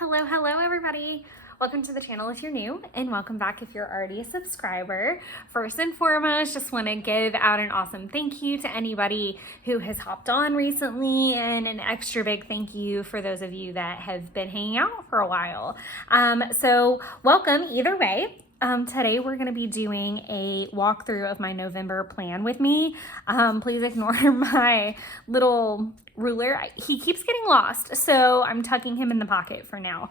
Hello everybody. Welcome to the channel if you're new, and welcome back if you're already a subscriber. First and foremost, just want to give out an awesome thank you to anybody who has hopped on recently, and an extra big thank you for those of you that have been hanging out for a while. So welcome either way. Today we're going to be doing a walkthrough of my November plan with me. Please ignore my little ruler. He keeps getting lost, so I'm tucking him in the pocket for now.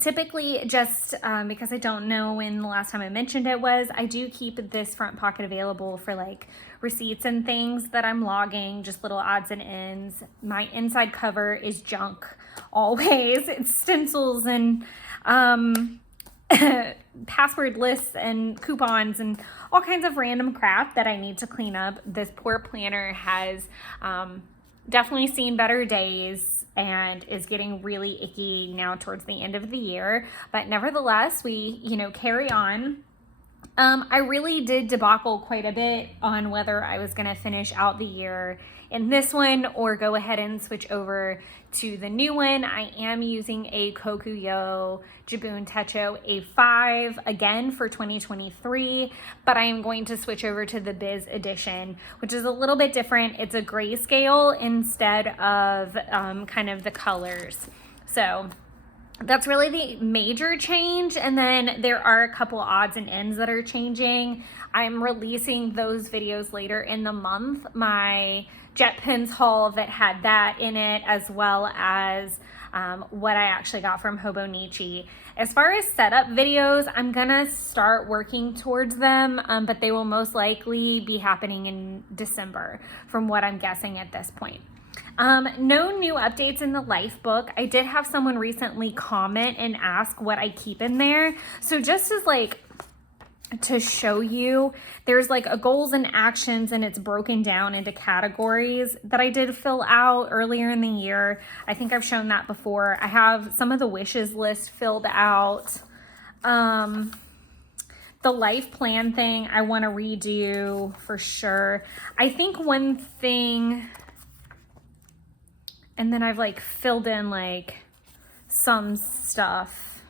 Typically, just because I don't know when the last time I mentioned it was, I do keep this front pocket available for like receipts and things that I'm logging, just little odds and ends. My inside cover is junk always. It's stencils and password lists and coupons and all kinds of random crap that I need to clean up. This poor planner has definitely seen better days and is getting really icky now towards the end of the year, but nevertheless we carry on. I really did debacle quite a bit on whether I was going to finish out the year in this one or go ahead and switch over to the new one. I am using a Kokuyo Jibun Techo A5 again for 2023, but I am going to switch over to the Biz edition, which is a little bit different. It's a grayscale instead of kind of the colors. So that's really the major change. And then there are a couple odds and ends that are changing. I'm releasing those videos later in the month. My Jet Pens haul that had that in it, as well as what I actually got from Hobonichi. As far as setup videos, I'm gonna start working towards them, but they will most likely be happening in December from what I'm guessing at this point. No new updates in the life book. I did have someone recently comment and ask what I keep in there. So just as like to show you, there's like a goals and actions, and it's broken down into categories that I did fill out earlier in the year. I think I've shown that before. I have some of the wishes list filled out. The life plan thing I want to redo for sure. I think one thing, and then I've like filled in like some stuff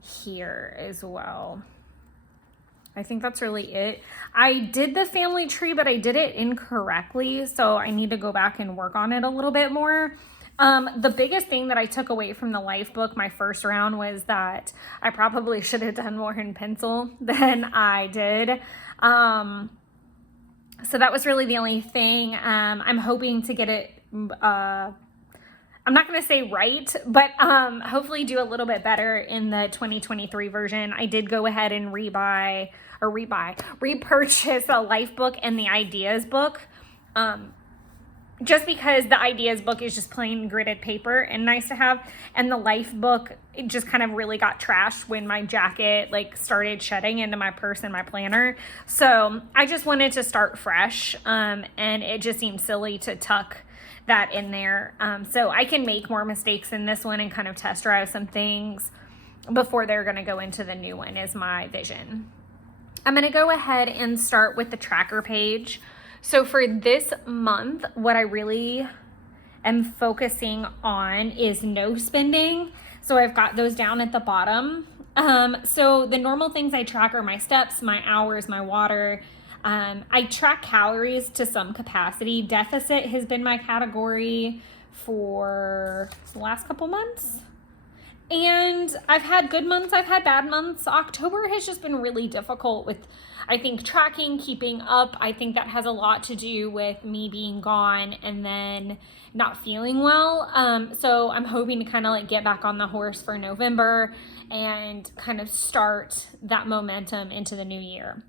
here as well. I think that's really it. I did the family tree, but I did it incorrectly, so I need to go back and work on it a little bit more. The biggest thing that I took away from the life book my first round was that I probably should have done more in pencil than I did. So that was really the only thing. I'm hoping to get it, I'm not going to say right, but hopefully do a little bit better in the 2023 version. I did go ahead and repurchase a life book and the ideas book. Just because the ideas book is just plain gritted paper and nice to have. And the life book, it just kind of really got trashed when my jacket like started shedding into my purse and my planner. So I just wanted to start fresh. And it just seemed silly to tuck that in there. So I can make more mistakes in this one and kind of test drive some things before they're going to go into the new one is my vision. I'm going to go ahead and start with the tracker page. So for this month, what I really am focusing on is no spending. So I've got those down at the bottom. So the normal things I track are my steps, my hours, my water. I track calories to some capacity. Deficit has been my category for the last couple months. And I've had good months, I've had bad months. October has just been really difficult with, I think, tracking, keeping up. I think that has a lot to do with me being gone and then not feeling well. So I'm hoping to kind of like get back on the horse for November and kind of start that momentum into the new year.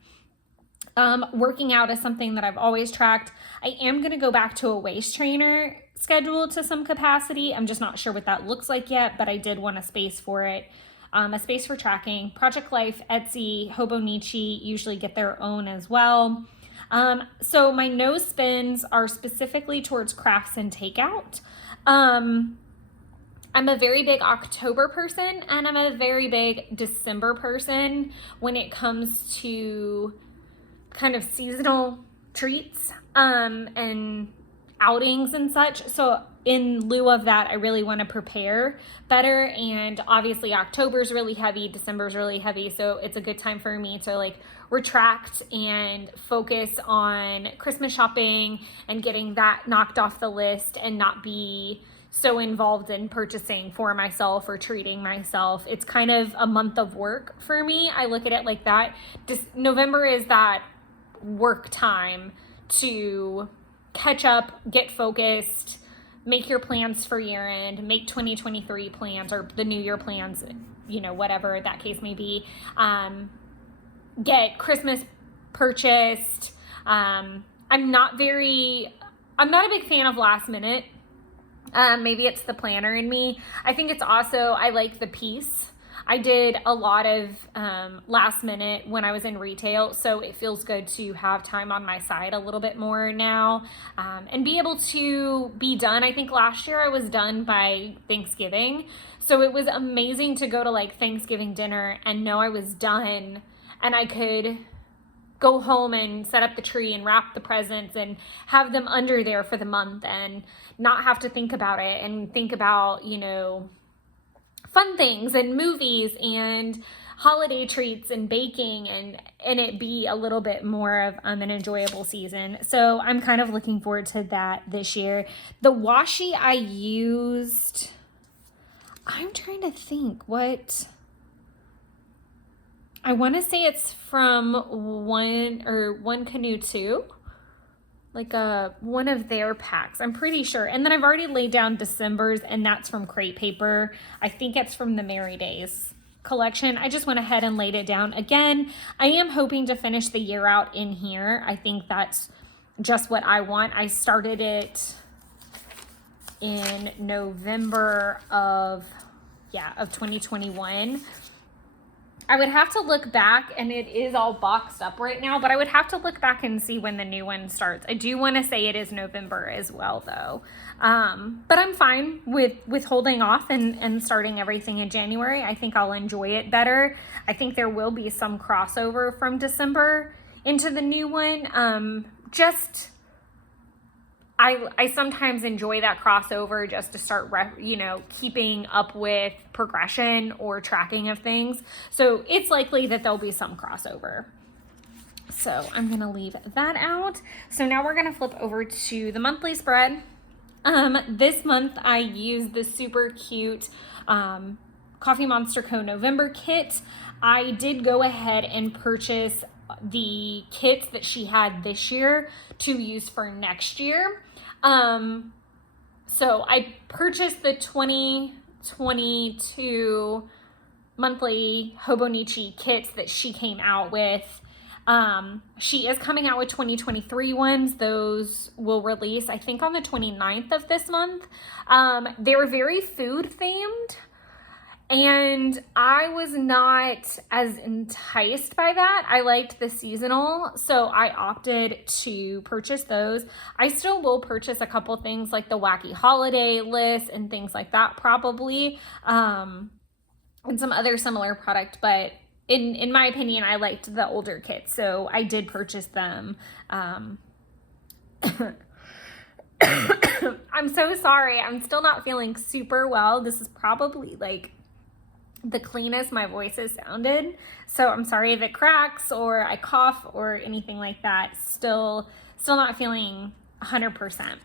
Working out is something that I've always tracked. I am going to go back to a waist trainer schedule to some capacity. I'm just not sure what that looks like yet, but I did want a space for it. A space for tracking. Project Life, Etsy, Hobonichi usually get their own as well. So my no spends are specifically towards crafts and takeout. I'm a very big October person, and I'm a very big December person when it comes to kind of seasonal treats and outings and such. So in lieu of that, I really want to prepare better. And obviously October's really heavy, December's really heavy. So it's a good time for me to like retract and focus on Christmas shopping and getting that knocked off the list and not be so involved in purchasing for myself or treating myself. It's kind of a month of work for me. I look at it like that. November is that work time to catch up, get focused, make your plans for year end, make 2023 plans or the new year plans, you know, whatever that case may be. Get Christmas purchased. I'm not a big fan of last minute. Maybe it's the planner in me. I think it's also, I like the peace. I did a lot of last minute when I was in retail, so it feels good to have time on my side a little bit more now and be able to be done. I think last year I was done by Thanksgiving, so it was amazing to go to like Thanksgiving dinner and know I was done and I could go home and set up the tree and wrap the presents and have them under there for the month and not have to think about it and think about, you know, fun things and movies and holiday treats and baking and it be a little bit more of an enjoyable season. So I'm kind of looking forward to that this year. The washi I used, I'm trying to think what, I want to say it's from One Canoe 2. Like one of their packs, I'm pretty sure. And then I've already laid down December's, and that's from Crate Paper. I think it's from the Merry Days collection. I just went ahead and laid it down. Again, I am hoping to finish the year out in here. I think that's just what I want. I started it in November of 2021. I would have to look back, and it is all boxed up right now, but I would have to look back and see when the new one starts. I do want to say it is November as well, though. But I'm fine with holding off and starting everything in January. I think I'll enjoy it better. I think there will be some crossover from December into the new one. I sometimes enjoy that crossover just to start, keeping up with progression or tracking of things. So it's likely that there'll be some crossover. So I'm going to leave that out. So now we're going to flip over to the monthly spread. This month I used the super cute Coffee Monster Co. November kit. I did go ahead and purchase the kits that she had this year to use for next year. So I purchased the 2022 monthly Hobonichi kits that she came out with. She is coming out with 2023 ones. Those will release, I think, on the 29th of this month. They were very food themed, and I was not as enticed by that. I liked the seasonal, so I opted to purchase those. I still will purchase a couple things like the wacky holiday list and things like that probably, and some other similar product, but in my opinion, I liked the older kits, so I did purchase them. I'm so sorry. I'm still not feeling super well. This is probably like the cleanest my voice has sounded. So I'm sorry if it cracks or I cough or anything like that. Still not feeling 100%.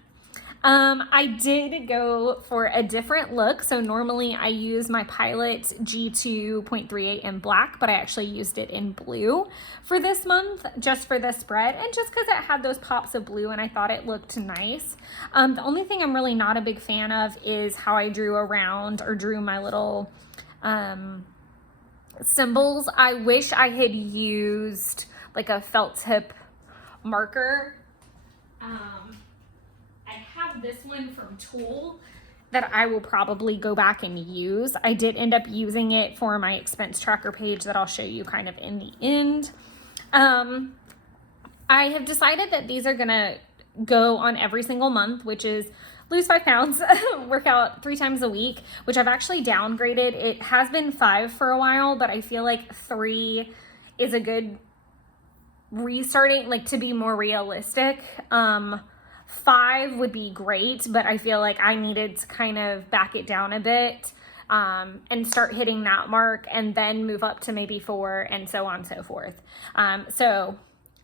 I did go for a different look. So normally I use my Pilot G2.38 in black, but I actually used it in blue for this month, just for this spread, and just because it had those pops of blue and I thought it looked nice. The only thing I'm really not a big fan of is how I drew my little symbols. I wish I had used like a felt tip marker. I have this one from Tool that I will probably go back and use. I did end up using it for my expense tracker page that I'll show you kind of in the end. I have decided that these are gonna go on every single month, which is lose 5 pounds, work out 3 times a week, which I've actually downgraded. It has been 5 for a while, but I feel like 3 is a good restarting, like to be more realistic. 5 would be great, but I feel like I needed to kind of back it down a bit and start hitting that mark and then move up to maybe 4 and so on and so forth. So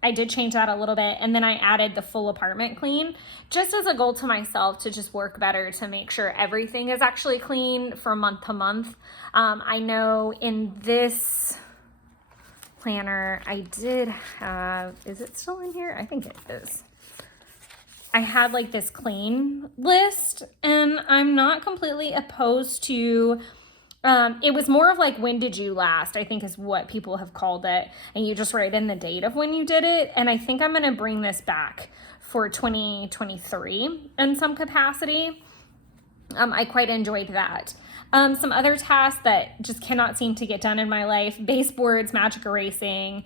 I did change that a little bit, and then I added the full apartment clean just as a goal to myself to just work better, to make sure everything is actually clean for month to month. I know in this planner I did have, is it still in here? I think it is. I had like this clean list, and I'm not completely opposed to it was more of like, when did you last, I think is what people have called it. And you just write in the date of when you did it. And I think I'm going to bring this back for 2023 in some capacity. I quite enjoyed that. Some other tasks that just cannot seem to get done in my life: baseboards, magic erasing,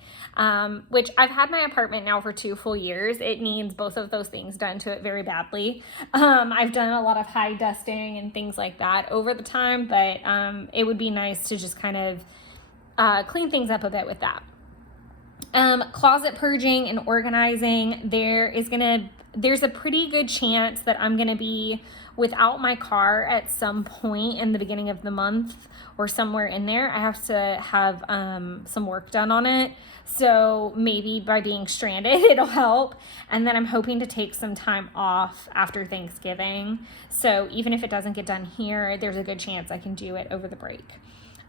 which I've had my apartment now for 2 full years. It needs both of those things done to it very badly. I've done a lot of high dusting and things like that over the time, but it would be nice to just kind of clean things up a bit with that. Closet purging and organizing. There's a pretty good chance that I'm going to be without my car at some point in the beginning of the month or somewhere in there. I have to have some work done on it. So maybe by being stranded, it'll help. And then I'm hoping to take some time off after Thanksgiving. So even if it doesn't get done here, there's a good chance I can do it over the break.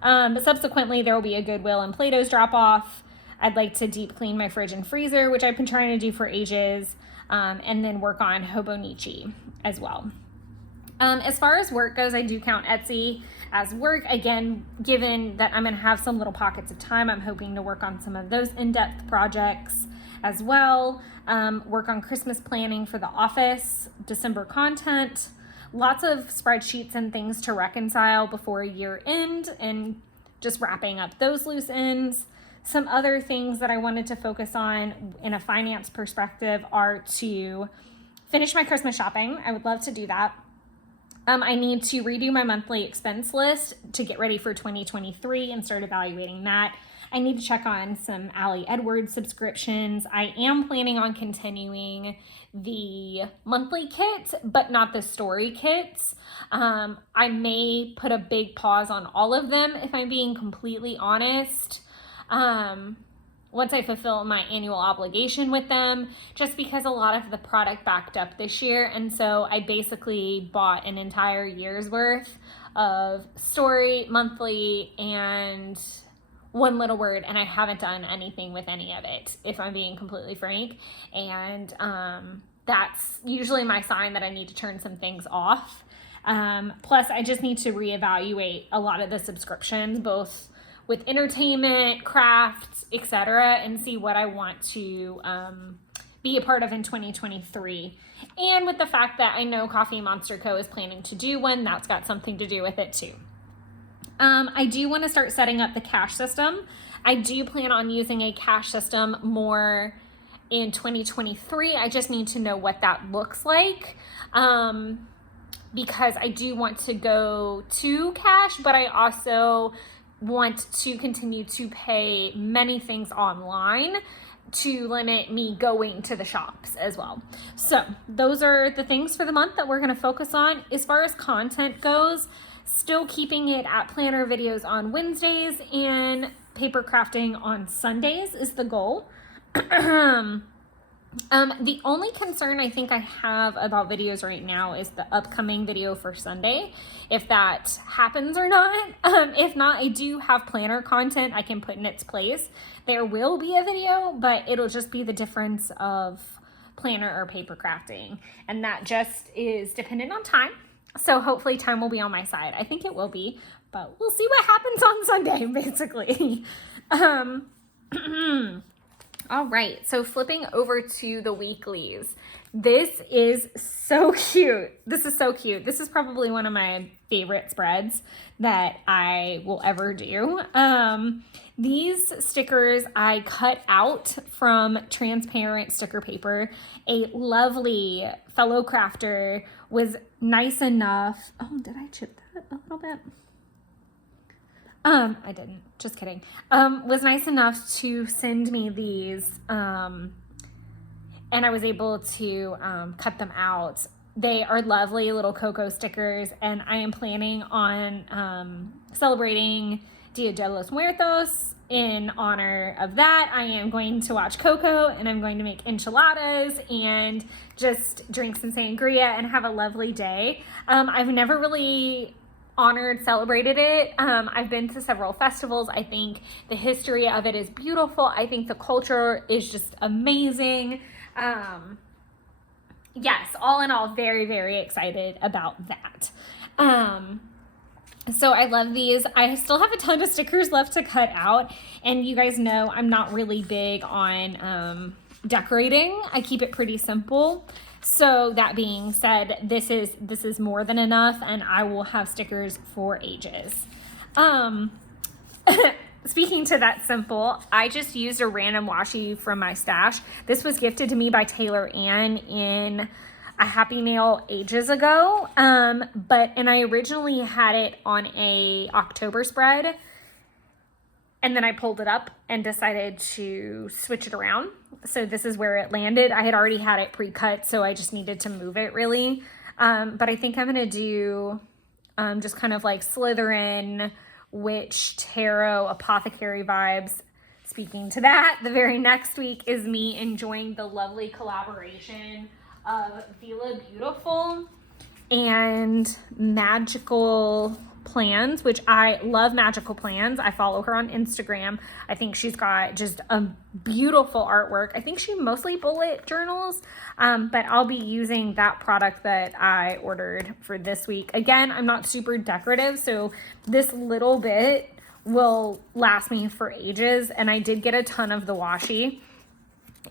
But subsequently, there will be a Goodwill and Plato's drop off. I'd like to deep clean my fridge and freezer, which I've been trying to do for ages, and then work on Hobonichi as well. As far as work goes, I do count Etsy as work. Again, given that I'm going to have some little pockets of time, I'm hoping to work on some of those in-depth projects as well. Work on Christmas planning for the office, December content, lots of spreadsheets and things to reconcile before year end, and just wrapping up those loose ends. Some other things that I wanted to focus on in a finance perspective are to finish my Christmas shopping. I would love to do that. I need to redo my monthly expense list to get ready for 2023 and start evaluating that. I need to check on some Ali Edwards subscriptions. I am planning on continuing the monthly kits, but not the story kits. I may put a big pause on all of them, if I'm being completely honest. Once I fulfill my annual obligation with them, just because a lot of the product backed up this year. And so I basically bought an entire year's worth of story, monthly, and One Little Word, and I haven't done anything with any of it, if I'm being completely frank. And that's usually my sign that I need to turn some things off. Plus, I just need to reevaluate a lot of the subscriptions, both with entertainment, crafts, etc., and see what I want to be a part of in 2023. And with the fact that I know Coffee Monster Co. is planning to do one, that's got something to do with it too. I do want to start setting up the cash system. I do plan on using a cash system more in 2023. I just need to know what that looks like. Because I do want to go to cash, but I also want to continue to pay many things online to limit me going to the shops as well. So those are the things for the month that we're going to focus on. As far as content goes, still keeping it at planner videos on Wednesdays and paper crafting on Sundays is the goal. The only concern I think I have about videos right now is the upcoming video for Sunday, if that happens or not. If not, I do have planner content I can put in its place. There will be a video, but it'll just be the difference of planner or paper crafting. And that just is dependent on time. So hopefully time will be on my side. I think it will be, but we'll see what happens on Sunday, basically. All right, so flipping over to the weeklies. This is so cute. This is so cute. This is probably one of my favorite spreads that I will ever do. These stickers I cut out from transparent sticker paper. A lovely fellow crafter was nice enough. Oh, did I chip that a little bit? I didn't, just kidding. Was nice enough to send me these, and I was able to cut them out. They are lovely little cocoa stickers, and I am planning on celebrating Dia de los Muertos. In honor of that, I am going to watch Coco, and I'm going to make enchiladas and just drink some sangria and have a lovely day. I've never really celebrated it. I've been to several festivals. I think the history of it is beautiful. I think the culture is just amazing. Yes, all in all, very, very excited about that. So I love these. I still have a ton of stickers left to cut out, and you guys know I'm not really big on decorating. I keep it pretty simple. So that being said, this is more than enough, and I will have stickers for ages. Speaking to that simple, I just used a random washi from my stash. This was gifted to me by Taylor Ann in a Happy Mail ages ago. And I originally had it on a October spread, and then I pulled it up and decided to switch it around. So this is where it landed. I had already had it pre-cut, so I just needed to move it really. But I think I'm gonna do just kind of like Slytherin, Witch, Tarot, Apothecary vibes. Speaking to that, the very next week is me enjoying the lovely collaboration of Vila Beautiful and Magical Plans, which I love Magical Plans. I follow her on Instagram. I think she's got just a beautiful artwork. I think she mostly bullet journals, but I'll be using that product that I ordered for this week. Again, I'm not super decorative, so this little bit will last me for ages, and I did get a ton of the washi.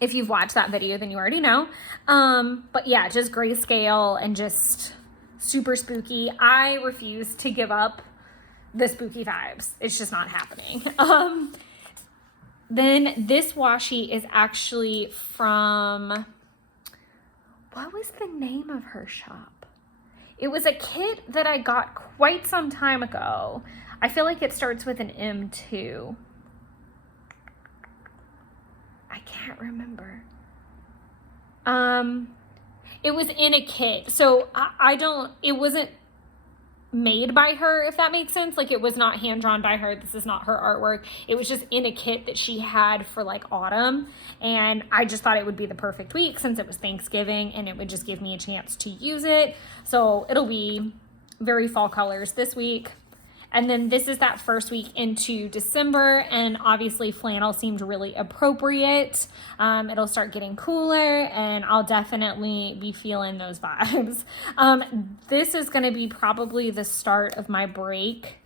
If you've watched that video, then you already know. But yeah, just grayscale and just super spooky. I refuse to give up the spooky vibes. It's just not happening. Then this washi is actually from, what was the name of her shop? It was a kit that I got quite some time ago. I feel like it starts with an M too. I can't remember. It was in a kit. So it wasn't made by her, if that makes sense. Like, it was not hand drawn by her. This is not her artwork. It was just in a kit that she had for like autumn. And I just thought it would be the perfect week since it was Thanksgiving, and it would just give me a chance to use it. So it'll be very fall colors this week. And then this is that first week into December, and obviously flannel seemed really appropriate. It'll start getting cooler, and I'll definitely be feeling those vibes. This is going to be probably the start of my break,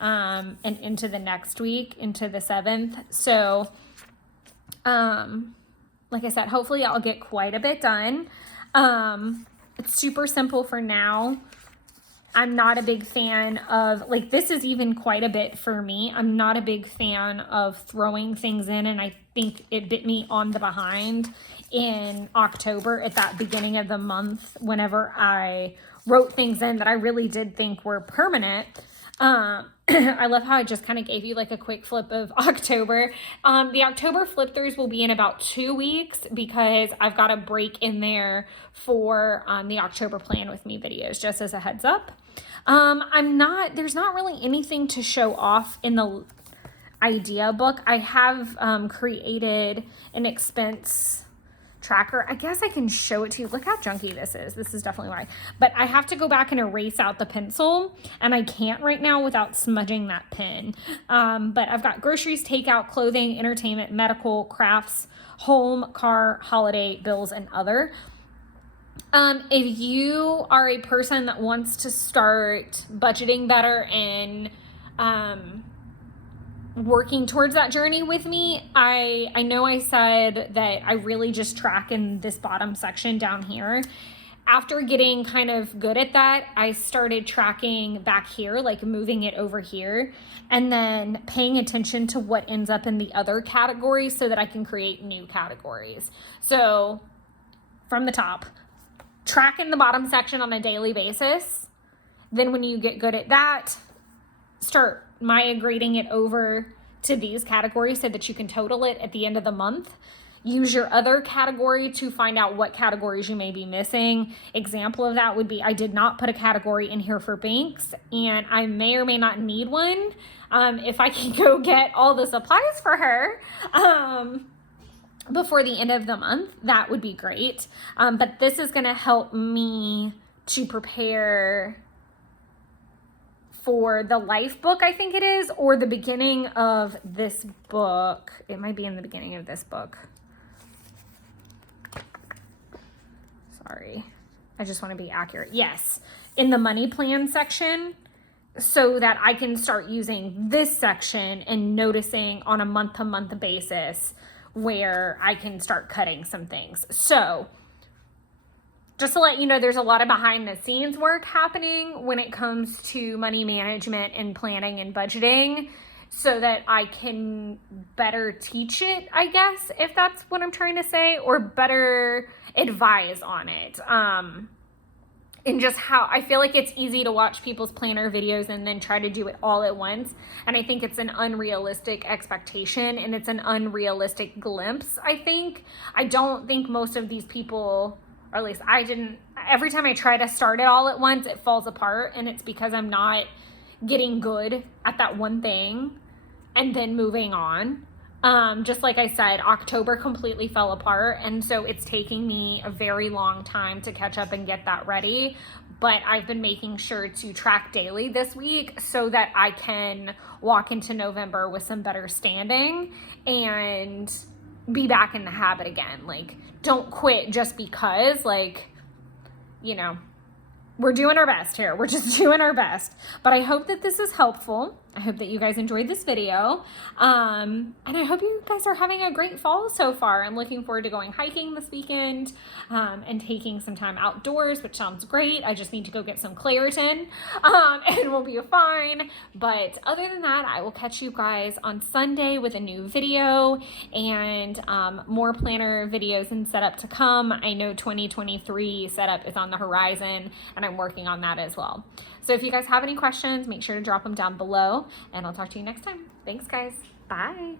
and into the next week, into the 7th. So, like I said, hopefully I'll get quite a bit done. It's super simple for now. I'm not a big fan of, like, this is even quite a bit for me. I'm not a big fan of throwing things in, and I think it bit me on the behind in October at that beginning of the month whenever I wrote things in that I really did think were permanent. I love how I just kind of gave you like a quick flip of October. The October flip throughs will be in about 2 weeks because I've got a break in there for the October plan with me videos, just as a heads up. There's not really anything to show off in the idea book. I have created an expense tracker. I guess I can show it to you. Look how junky this is. This is definitely why. But I have to go back and erase out the pencil, and I can't right now without smudging that pen. But I've got groceries, takeout, clothing, entertainment, medical, crafts, home, car, holiday, bills, and other. If you are a person that wants to start budgeting better and working towards that journey with me, I know I said that I really just track in this bottom section down here. After getting kind of good at that, I started tracking back here, like moving it over here, and then paying attention to what ends up in the other categories so that I can create new categories. So from the top, track in the bottom section on a daily basis. Then when you get good at that, start migrating it over to these categories so that you can total it at the end of the month. use your other category to find out what categories you may be missing. Example of that would be, I did not put a category in here for banks, and I may or may not need one. If I can go get all the supplies for her before the end of the month, that would be great. But this is gonna help me to prepare for the life book, I think it is, or the beginning of this book. It might be in the beginning of this book. Sorry, I just want to be accurate. Yes, in the money plan section, so that I can start using this section and noticing on a month-to-month basis where I can start cutting some things. So just to let you know, there's a lot of behind the scenes work happening when it comes to money management and planning and budgeting, so that I can better teach it, I guess, if that's what I'm trying to say, or better advise on it. And just how I feel like it's easy to watch people's planner videos and then try to do it all at once. And I think it's an unrealistic expectation, and it's an unrealistic glimpse, I think. I don't think most of these people, or at least I didn't, every time I try to start it all at once, it falls apart, and it's because I'm not getting good at that one thing and then moving on. Just like I said, October completely fell apart, and so it's taking me a very long time to catch up and get that ready. But I've been making sure to track daily this week so that I can walk into November with some better standing and be back in the habit again. Like, don't quit just because, like, you know, we're doing our best here. We're just doing our best. But I hope that this is helpful. I hope that you guys enjoyed this video. And I hope you guys are having a great fall so far. I'm looking forward to going hiking this weekend and taking some time outdoors, which sounds great. I just need to go get some Claritin and we'll be fine. But other than that, I will catch you guys on Sunday with a new video and more planner videos and setup to come. I know 2023 setup is on the horizon, and I'm working on that as well. So if you guys have any questions, make sure to drop them down below, and I'll talk to you next time. Thanks, guys. Bye.